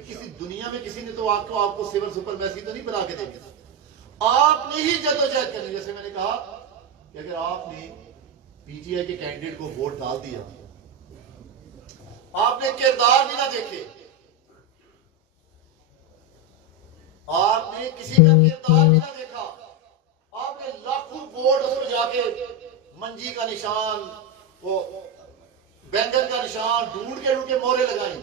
کسی دنیا میں کسی نے تو آپ کو سول سپرمیسی تو نہیں بنا کے دیکھے. آپ نے ہی جدوجہد کرنی. جیسے میں نے کہا کہ اگر آپ نے پی ٹی آئی کے کینڈیڈیٹ کو ووٹ ڈال دیا, آپ نے کردار بھی نہ دیکھے, آپ نے کسی کا کردار بھی نہ دیکھا, آپ نے لاکھوں ووٹ اس میں جا کے منجی کا نشان, وہ بینگن کا نشان ڈھونڈ کے مورے لگائی.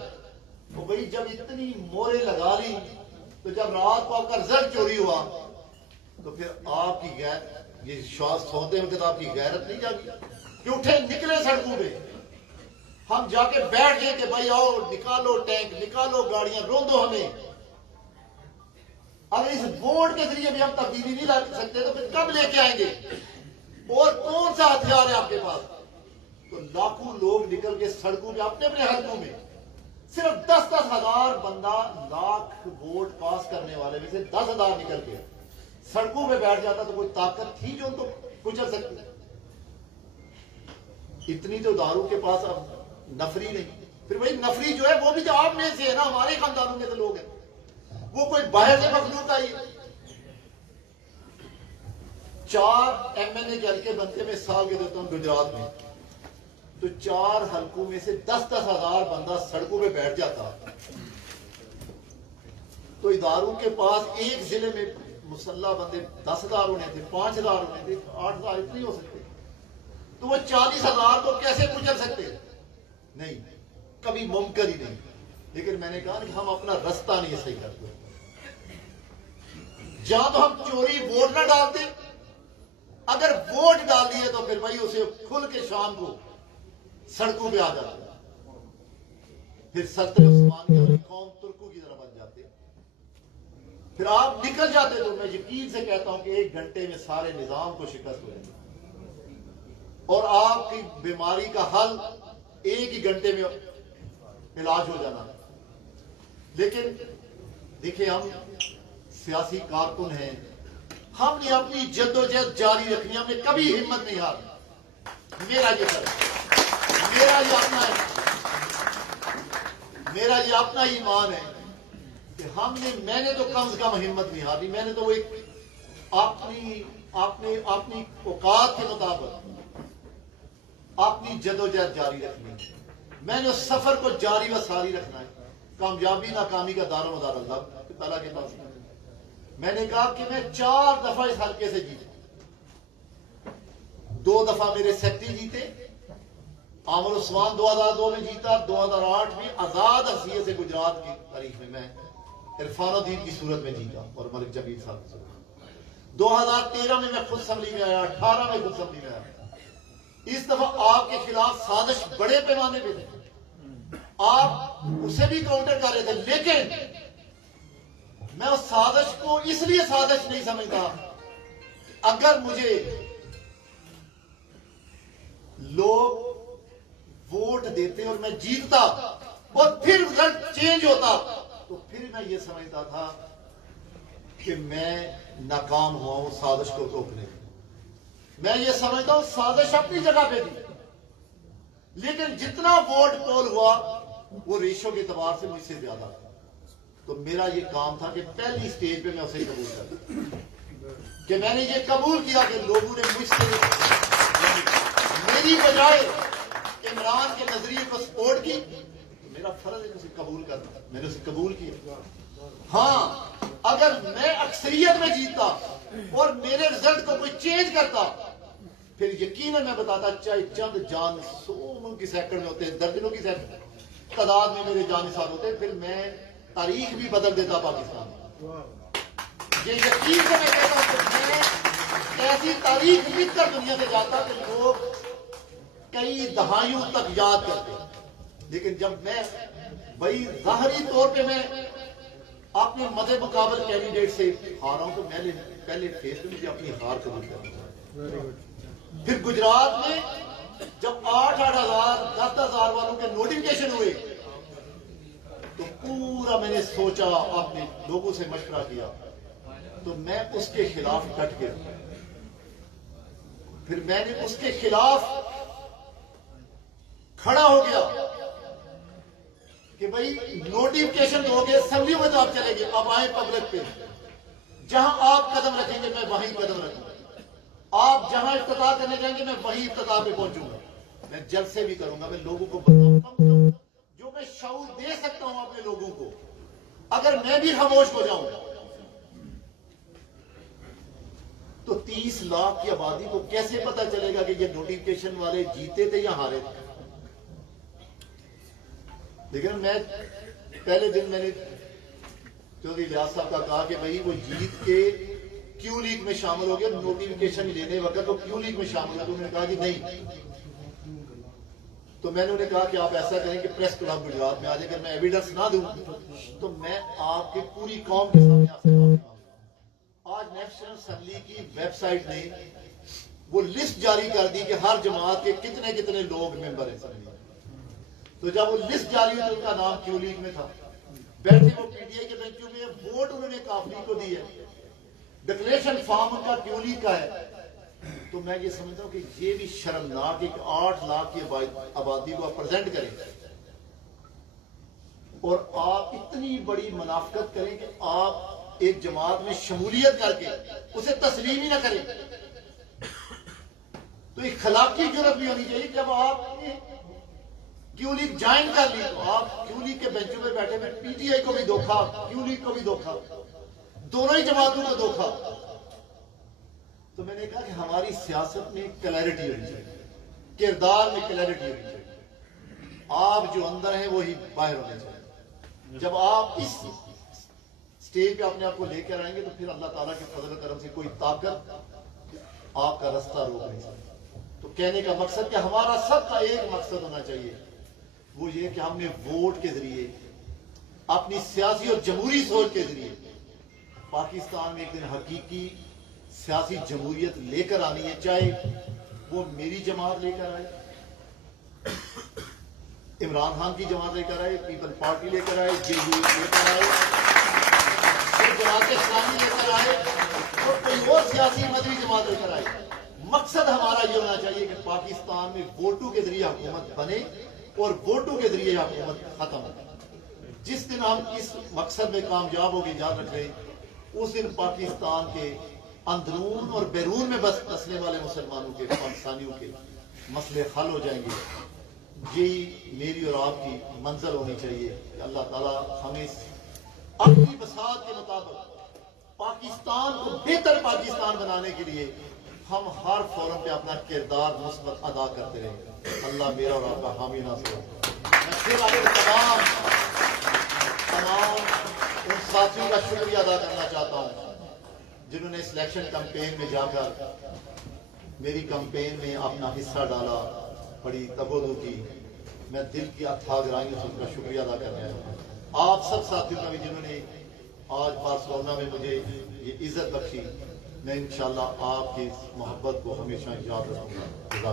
تو بھائی جب اتنی مورے لگا لی تو جب رات کو آپ کا رزلٹ چوری ہوا تو پھر آپ کی یہ شواس سوتے ہوتے تو آپ کی غیرت نہیں جاگی کہ اٹھے نکلے سڑکوں پہ. ہم جا کے بیٹھ گئے کہ بھائی آؤ نکالو ٹینک, نکالو گاڑیاں, روندو ہمیں. اگر اس ووٹ کے ذریعے بھی ہم تبدیلی نہیں لا سکتے تو پھر کب لے کے آئیں گے؟ اور کون سا ہتھیار ہے آپ کے پاس؟ تو لاکھوں لوگ نکل کے سڑکوں پہ اپنے اپنے حلقوں میں, صرف 10-10 ہزار بندہ لاکھ ووٹ پاس کرنے والے میں سے 10 ہزار نکل کے سڑکوں پہ بیٹھ جاتا تو کوئی طاقت تھی جو ان کو کچل سکتی؟ اتنی تو دارو کے پاس اب نفری نہیں. پھر وہی نفری جو ہے وہ بھی تو آپ میں سے ہے نا, ہمارے خاندانوں میں تو لوگ ہیں, وہ کوئی باہر سے مخلوق آئی. 4 MNA کے حلقے بنتے میں سال کے دیتا ہوں گجرات میں, تو 4 حلقوں میں سے 10-10 ہزار بندہ سڑکوں پہ بیٹھ جاتا. تو اداروں کے پاس ایک ضلع میں مسلح بندے 10,000 ہونے تھے, 5,000 ہونے تھے, 8,000 اتنے ہو سکتے. تو وہ 40,000 کو کیسے کچل سکتے؟ نہیں, کبھی ممکن ہی نہیں. لیکن میں نے کہا کہ ہم اپنا رستہ نہیں صحیح کرتے. جہاں تو ہم چوری ووٹ نہ ڈالتے, اگر ووٹ ڈال دیے تو پھر بھائی اسے کھل کے شام کو سڑکوں پہ آ جاتے, پھر سلطنت عثمان کی والی قوم ترکوں کی طرح بن جاتے. پھر آپ نکل جاتے. تو میں یقین سے کہتا ہوں کہ 1 گھنٹے میں سارے نظام کو شکست ہو جائے اور آپ کی بیماری کا حل 1 ہی گھنٹے میں علاج ہو جانا. لیکن دیکھیں, ہم سیاسی کارکن ہیں, ہم نے اپنی جدوجہد جاری رکھنی, ہم نے کبھی ہمت نہیں ہاری. میرا یہ اپنا ہے, میرا یہ اپنا ایمان ہے کہ میں نے تو کم سے کم ہمت نہیں ہاری. میں نے تو وہ اپنی اوقات کے مطابق اپنی جدوجہد جاری رکھنی ہے. میں نے اس سفر کو جاری و ساری رکھنا ہے. کامیابی ناکامی کا دار و مدار اللہ تعالیٰ کے پاس. میں نے کہا کہ میں 4 دفعہ اس حلقے سے جیتا. 2 دفعہ میرے سیکٹری جیتے, عامر عثمان 2002 میں جیتا, 2008 میں آزاد حیثیت سے گجرات کی تاریخ میں عرفان الدین کی صورت میں جیتا اور ملک جبیر صاحب کی صورت. 2013 میں خود اسمبلی میں آیا, 18 میں خود اسمبلی میں آیا. اس دفعہ آپ کے خلاف سازش بڑے پیمانے پہ تھی, آپ اسے بھی کاؤنٹر کر رہے تھے. لیکن میں اس سازش کو اس لیے سازش نہیں سمجھتا, اگر مجھے لوگ ووٹ دیتے اور میں جیتتا اور پھر رزلٹ چینج ہوتا تو پھر میں یہ سمجھتا تھا کہ میں ناکام ہوا ہوں سازش کو روکنے میں. میں یہ سمجھتا ہوں سازش اپنی جگہ پہ تھی, لیکن جتنا ووٹ پول ہوا وہ ریشو کے اعتبار سے مجھ سے زیادہ تھا. تو میرا یہ کام تھا کہ پہلی سٹیج پہ میں اسے قبول کر دوں, کہ میں نے یہ قبول کیا کہ لوگوں نے مجھ سے میری بجائے عمران کے نظریے کو سپورٹ کی, تو میرا فرض ہے اسے قبول کرنا. میں نے اسے قبول کیا. ہاں, اگر میں اکثریت میں جیتتا اور میرے رزلٹ کو کوئی چینج کرتا, پھر یقیناً میں بتاتا چاہے چند جان سو کی سیکڑ میں ہوتے ہیں, درجنوں کی تعداد میں میرے جان نثار ہوتے, پھر میں تاریخ بھی بدل دیتا پاکستان. یہ یقین سے میں کہتا ہوں کہ میں ایسی تاریخ لکھ کر دنیا میں جاتا کہ لوگ کئی دہائیوں تک یاد کرتے. لیکن جب میں بھائی ظاہری طور پہ میں اپنے مد مقابل کینڈیڈیٹ سے ہارا ہوں, تو میں نے پہلے فیس پہ مجھے اپنی ہار قبول کرنا. پھر گجرات میں جب 8,000 10,000 والوں کے نوٹیفکیشن ہوئے تو پورا میں نے سوچا, اپنے لوگوں سے مشورہ کیا, تو میں اس کے خلاف ڈٹ گیا. پھر میں نے اس کے خلاف کھڑا ہو گیا. کہ بھائی نوٹیفکیشن دو گے اسمبلیوں میں تو آپ چلیں گے، اب آئیں پبلک پہ، جہاں آپ قدم رکھیں گے میں وہیں قدم رکھوں گا، آپ جہاں افتتاح کرنے جائیں گے میں وہیں افتتاح پہ پہنچوں گا، میں جلسے بھی کروں گا، میں لوگوں کو بتاؤں گا جو میں شعور دے سکتا ہوں اپنے لوگوں کو۔ اگر میں بھی خاموش ہو جاؤں تو 30 لاکھ کی آبادی کو کیسے پتا چلے گا کہ یہ نوٹیفکیشن والے جیتے تھے یا ہارے تھے؟ لیکن میں پہلے دن میں نے چودھری ریاض صاحب کا کہا کہ بھائی وہ جیت کے کیوں لیگ میں شامل ہو گیا، نوٹیفکیشن لینے وقت وہ کیوں لیگ میں شامل ہو گیا؟ انہوں نے کہا کہ نہیں، تو میں نے انہیں کہا کہ آپ ایسا کریں کہ پریس کلب گجرات میں آ جائے، اگر میں ایویڈنس نہ دوں تو میں آپ کی پوری قوم کے سامنے آپ سے معافی مانگوں گا۔ آج نیشنل اسمبلی کی ویب سائٹ نے وہ لسٹ جاری کر دی کہ ہر جماعت کے کتنے کتنے لوگ ممبر ہیں اسمبلی، تو جب وہ لسٹ جاری ہوئی تو ان کا نام کیوں لیگ میں تھا، بیٹھے وہ پی ٹی آئی کے بینچوں میں، ووٹ انہوں نے کافی کو دی ہے، ڈکلیریشن فارم ان کا کیوں لیگ کا ہے۔ تو میں یہ سمجھتا ہوں کہ یہ بھی شرمناک ہے کہ 8 لاکھ کی آبادی کو آپ پریزنٹ کریں اور آپ اتنی بڑی منافقت کریں کہ آپ ایک جماعت میں شمولیت کر کے اسے تسلیم ہی نہ کریں۔ تو ایک اخلاقی جرات بھی ہونی چاہیے، جب آپ نے کیوں لیگ جوائن کر لی تو آپ کیوں لیگ کے بینچوں میں بیٹھے ہوئے پی ٹی آئی کو بھی دھوکا، کیوں لیگ کو بھی دھوکا، دونوں ہی جماعتوں کو دھوکا۔ تو میں نے کہا کہ ہماری سیاست میں کلیئرٹی ہونی چاہیے، کردار میں کلیئرٹی ہونی چاہیے، آپ جو اندر ہیں وہی باہر ہونے چاہیے۔ جب آپ اس سٹیج پہ اپنے آپ کو لے کر آئیں گے تو پھر اللہ تعالیٰ کے فضل و کرم سے کوئی طاقت آپ کا رستہ روک نہیں سکتی۔ تو کہنے کا مقصد کہ ہمارا سب کا ایک مقصد ہونا چاہیے، وہ یہ کہ ہم نے ووٹ کے ذریعے اپنی سیاسی اور جمہوری سوچ کے ذریعے پاکستان میں ایک دن حقیقی سیاسی جمہوریت لے کر آنی ہے، چاہے وہ میری جماعت لے کر آئے، عمران خان کی جماعت لے کر آئے، پیپل پارٹی لے کر آئے، جے یو لے کر آئے، جماعت اسلامی لے کر آئے، اور کوئی اور سیاسی مدنی جماعت لے کر آئے۔ مقصد ہمارا یہ ہونا چاہیے کہ پاکستان میں ووٹوں کے ذریعے حکومت بنے اور ووٹوں کے ذریعے حکومت ختم ہو۔ جس دن ہم اس مقصد میں کامیاب ہوگی، یاد رکھیں، اس دن پاکستان کے اندرون اور بیرون میں بسنے والے مسلمانوں کے، پاکستانیوں کے مسئلے حل ہو جائیں گے۔ یہی میری اور آپ کی منزل ہونی چاہیے کہ اللہ تعالیٰ ہمیں اپنی بساط کے مطابق پاکستان کو بہتر پاکستان بنانے کے لیے ہم ہر فورم پہ اپنا کردار مثبت ادا کرتے رہیں۔ اللہ میرا اور آپ کا حامی ناصر ہو۔ میں پھر آگے تمام ان ساتھیوں کا شکریہ ادا کرنا چاہتا ہوں جنہوں نے سلیکشن کمپین میں جا کر میری کمپین میں اپنا حصہ ڈالا، بڑی تبدو کی۔ میں دل کی اتھاہ گہرائیوں سے ان کا شکریہ ادا کرنا چاہتا ہوں۔ آپ سب ساتھیوں کا بھی جنہوں نے آج بارسلونا میں مجھے یہ عزت بخشی، میں انشاءاللہ آپ کی اس محبت کو ہمیشہ یاد رکھوں گا۔